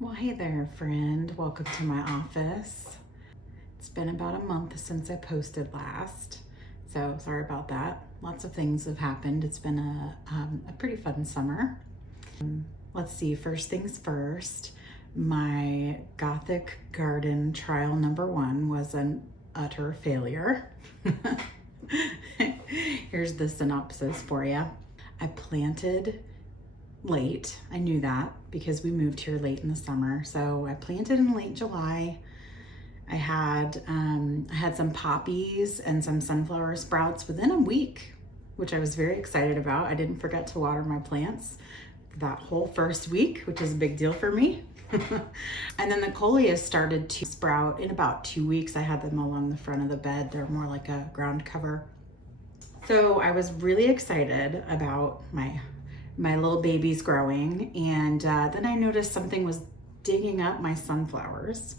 Well, hey there, friend. Welcome to my office. It's been about a month since I posted last, so sorry about that. Lots of things have happened. It's been a pretty fun summer. Let's see, first things first, my Gothic Garden trial number 1 was an utter failure. Here's the synopsis for you. I planted late. I knew that because we moved here late in the summer. So I planted in late July. I had some poppies and some sunflower sprouts within a week, which I was very excited about. I didn't forget to water my plants that whole first week, which is a big deal for me. And then the coleus started to sprout in about 2 weeks. I had them along the front of the bed. They're more like a ground cover. So I was really excited about my little babies growing, and then I noticed something was digging up my sunflowers.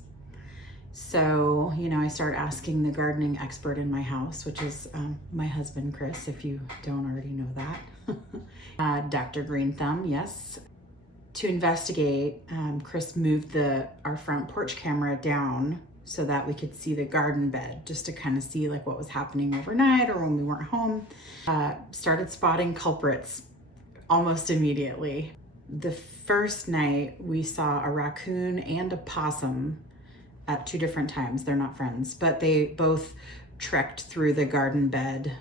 So, I start asking the gardening expert in my house, which is my husband, Chris, if you don't already know that. Dr. Green Thumb, yes. To investigate, Chris moved our front porch camera down so that we could see the garden bed, just to kind of see like what was happening overnight or when we weren't home. Started spotting culprits almost immediately. The first night we saw a raccoon and a possum at 2 different times. They're not friends, but they both trekked through the garden bed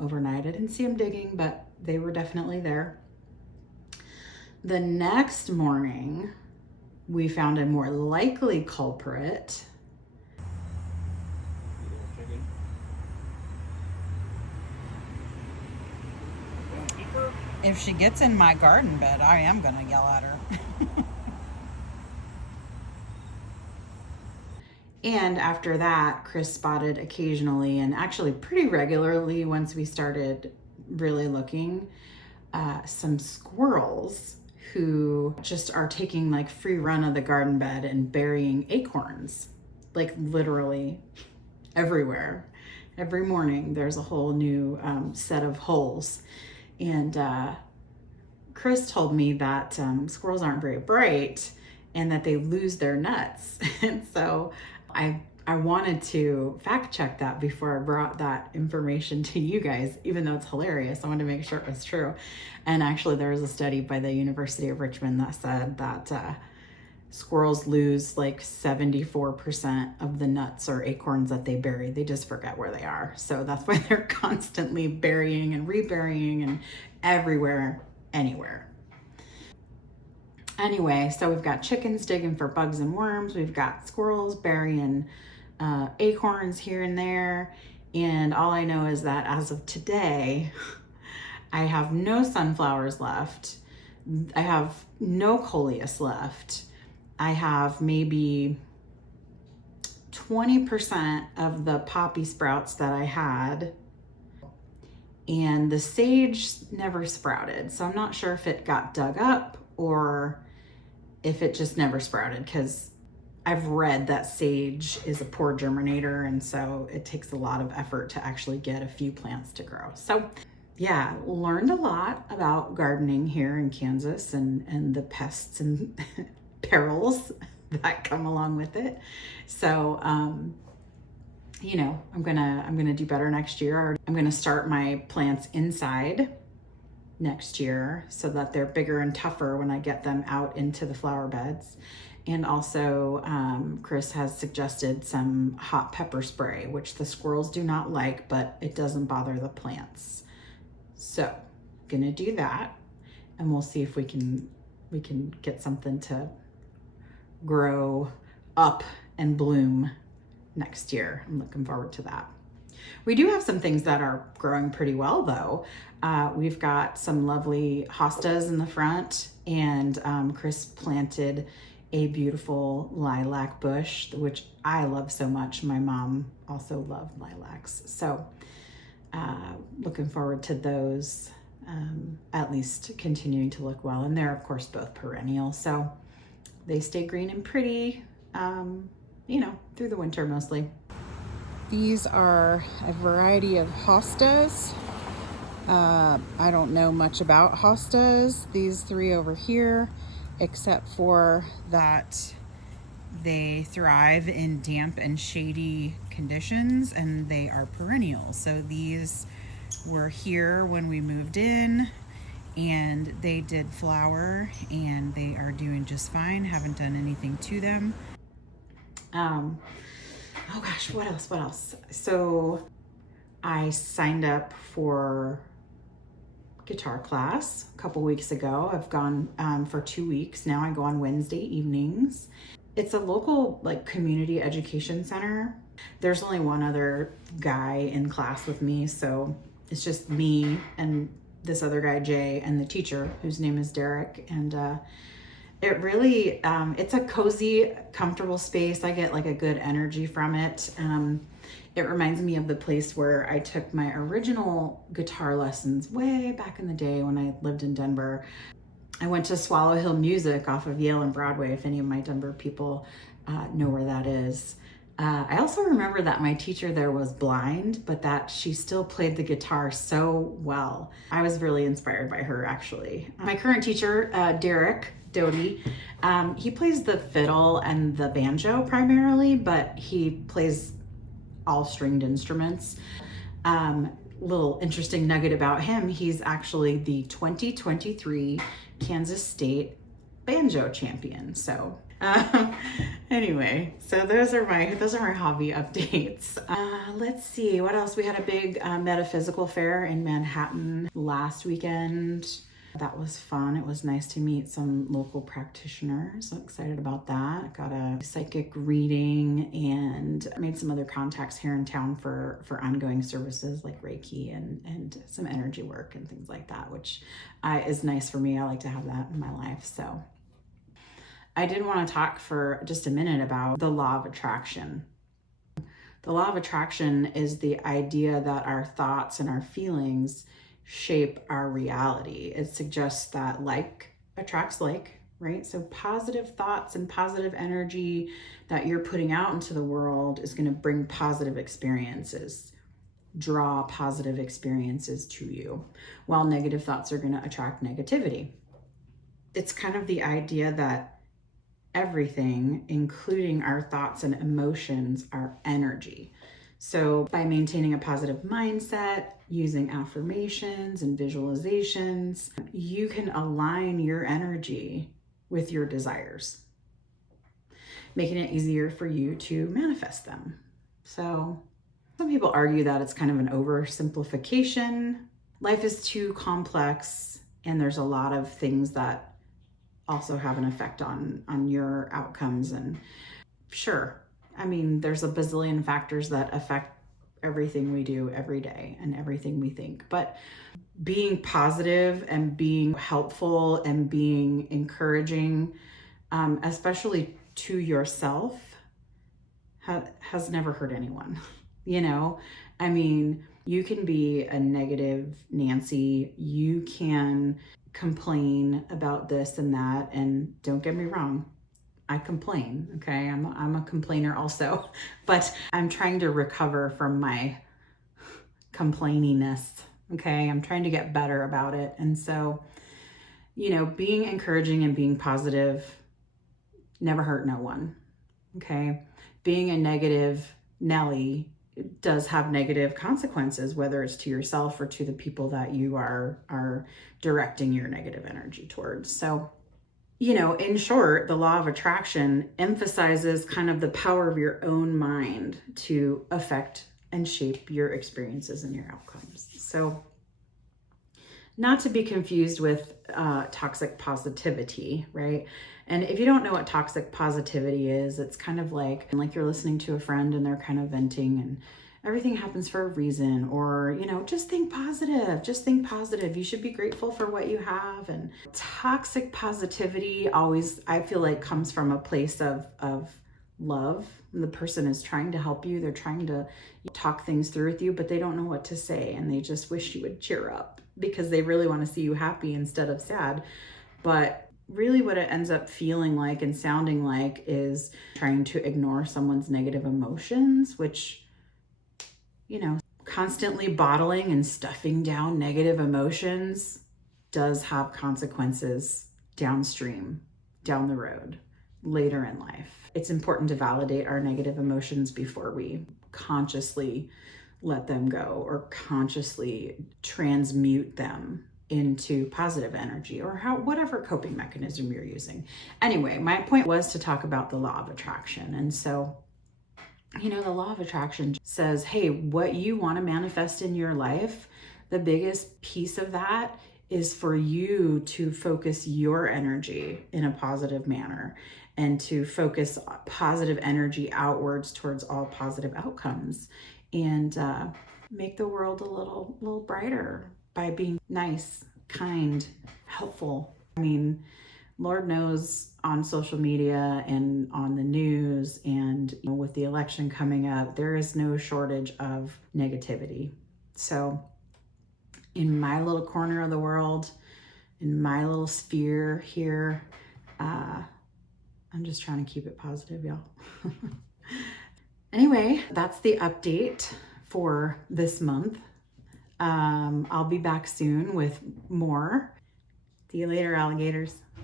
overnight. I didn't see them digging, but they were definitely there. The next morning, we found a more likely culprit. If she gets in my garden bed, I am gonna yell at her. And after that, Chris spotted occasionally, and actually pretty regularly once we started really looking, some squirrels who just are taking like free run of the garden bed and burying acorns, like literally everywhere. Every morning there's a whole new set of holes. And Chris told me that squirrels aren't very bright and that they lose their nuts. And so I wanted to fact check that before I brought that information to you guys, even though it's hilarious. I wanted to make sure it was true. And actually there was a study by the University of Richmond that said that squirrels lose like 74% of the nuts or acorns that they bury. They just forget where they are. So that's why they're constantly burying and reburying and everywhere, anywhere. Anyway, so we've got chickens digging for bugs and worms. We've got squirrels burying acorns here and there. And all I know is that as of today, I have no sunflowers left. I have no coleus left. I have maybe 20% of the poppy sprouts that I had, and the sage never sprouted. So I'm not sure if it got dug up or if it just never sprouted, because I've read that sage is a poor germinator, and so it takes a lot of effort to actually get a few plants to grow. So yeah, learned a lot about gardening here in Kansas and the pests and perils that come along with it. So, I'm gonna do better next year. I'm gonna start my plants inside next year so that they're bigger and tougher when I get them out into the flower beds. And also, Chris has suggested some hot pepper spray, which the squirrels do not like, but it doesn't bother the plants. So, gonna do that, and we'll see if we can get something to grow up and bloom next year. I'm looking forward to that. We do have some things that are growing pretty well though. We've got some lovely hostas in the front, and Chris planted a beautiful lilac bush, which I love so much. My mom also loved lilacs. So looking forward to those at least continuing to look well. And they're of course both perennial, so they stay green and pretty, through the winter mostly. These are a variety of hostas. I don't know much about hostas. These 3 over here except for that they thrive in damp and shady conditions, and they are perennials. So these were here when we moved in, and they did flower, and they are doing just fine. Haven't done anything to them. Oh gosh, what else? So I signed up for guitar class a couple weeks ago. I've gone for 2 weeks now. I go on Wednesday evenings. It's a local like community education center. There's only one other guy in class with me, so it's just me and this other guy, Jay, and the teacher, whose name is Derek. And it really, it's a cozy, comfortable space. I get like a good energy from it. It reminds me of the place where I took my original guitar lessons way back in the day when I lived in Denver. I went to Swallow Hill Music off of Yale and Broadway, if any of my Denver people know where that is. I also remember that my teacher there was blind, but that she still played the guitar so well. I was really inspired by her, actually. My current teacher, Derek Doty, he plays the fiddle and the banjo primarily, but he plays all stringed instruments. Little interesting nugget about him, he's actually the 2023 Kansas State banjo champion. So anyway, so those are my hobby updates. Let's see what else. We had a big metaphysical fair in Manhattan last weekend. That was fun. It was nice to meet some local practitioners. I'm excited about that. Got a psychic reading and made some other contacts here in town for ongoing services like Reiki and some energy work and things like that, which is nice for me. I like to have that in my life. So I did want to talk for just a minute about the law of attraction. The law of attraction is the idea that our thoughts and our feelings shape our reality. It suggests that like attracts like, right? So positive thoughts and positive energy that you're putting out into the world is going to bring positive experiences, draw positive experiences to you, while negative thoughts are going to attract negativity. It's kind of the idea that everything, including our thoughts and emotions, are energy. So by maintaining a positive mindset, using affirmations and visualizations, you can align your energy with your desires, making it easier for you to manifest them. So some people argue that it's kind of an oversimplification. Life is too complex, and there's a lot of things that also have an effect on your outcomes. And sure, I mean, there's a bazillion factors that affect everything we do every day and everything we think. But being positive and being helpful and being encouraging, especially to yourself, has never hurt anyone. You know, I mean, you can be a negative Nancy. You can complain about this and that. And don't get me wrong, I complain, okay? I'm a complainer also, but I'm trying to recover from my complaininess, okay? I'm trying to get better about it. And so, you know, being encouraging and being positive never hurt no one, okay? Being a negative Nelly does have negative consequences, whether it's to yourself or to the people that you are directing your negative energy towards. So, you know, in short, the law of attraction emphasizes kind of the power of your own mind to affect and shape your experiences and your outcomes. So not to be confused with toxic positivity, right? And if you don't know what toxic positivity is, it's kind of like you're listening to a friend and they're kind of venting and everything happens for a reason, or, you know, just think positive, you should be grateful for what you have. And toxic positivity always, I feel like, comes from a place of love. The person is trying to help you, they're trying to talk things through with you, but they don't know what to say, and they just wish you would cheer up because they really want to see you happy instead of sad. But really what it ends up feeling like and sounding like is trying to ignore someone's negative emotions, which, you know, constantly bottling and stuffing down negative emotions does have consequences downstream down the road, later in life. It's important to validate our negative emotions before we consciously let them go or consciously transmute them into positive energy or whatever coping mechanism you're using. Anyway, my point was to talk about the law of attraction. And so, you know, the law of attraction says, hey, what you want to manifest in your life, the biggest piece of that is for you to focus your energy in a positive manner and to focus positive energy outwards towards all positive outcomes and make the world a little brighter by being nice, kind, helpful. I mean, Lord knows on social media and on the news and with the election coming up, there is no shortage of negativity. So in my little corner of the world, in my little sphere here, I'm just trying to keep it positive, y'all. Anyway, that's the update for this month. I'll be back soon with more. See you later, alligators.